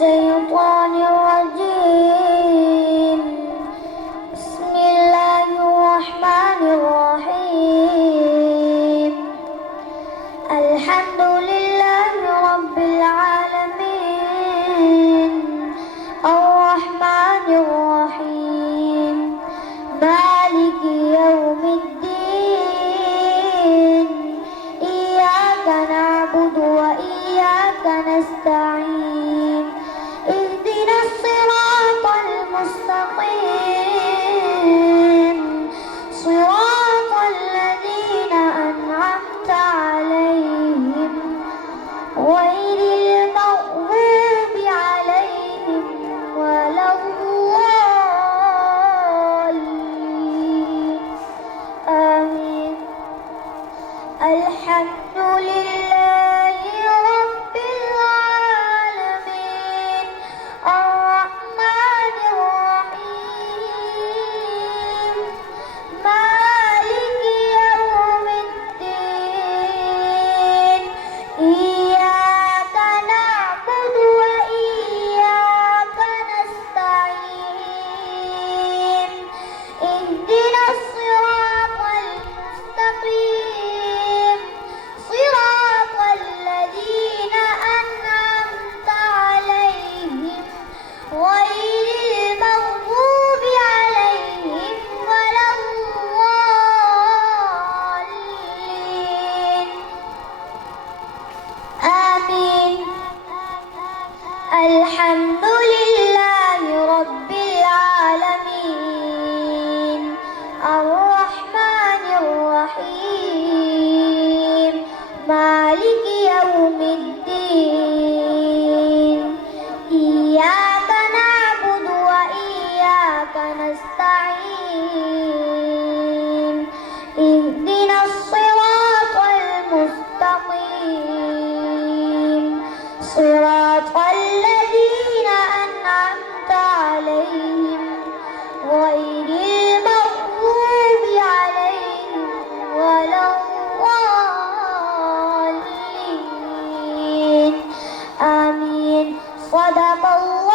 الشيطان الرجيم. بسم الله الرحمن الرحيم. الحمد لله رب العالمين الرحمن الرحيم مالك يوم الدين إياك نعبد وإياك نستعين اهدنا الصراط المستقيم صراط الذين أنعمت عليهم غير المغضوب عليهم ولا الضالين آمين. الحمد لله رب العالمين الرحمن الرحيم مالك يوم الدين إياك نعبد وإياك نستعين اهدنا الصراط المستقيم صراط الذين أنعمت عليهم غير المغضوب عليهم ولا الضالين آمين. الحمد لله رب العالمين الرحمن الرحيم مالك يوم الدين إياك نعبد وإياك نستعين اهدنا الصراط المستقيم صراط الذين أنعمت عليهم غير المغضوب عليهم ولا الضالين آمين. صدق الله